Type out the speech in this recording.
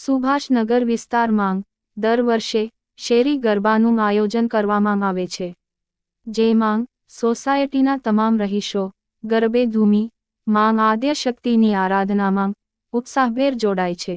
સુભાષનગર વિસ્તારમાં દર વર્ષે શેરી ગરબાનું આયોજન કરવામાં આવે છે, જેમાં સોસાયટીના તમામ રહીશો ગરબે ધૂમી માં આદ્યશક્તિની આરાધનામાં ઉત્સાહભેર જોડાય છે.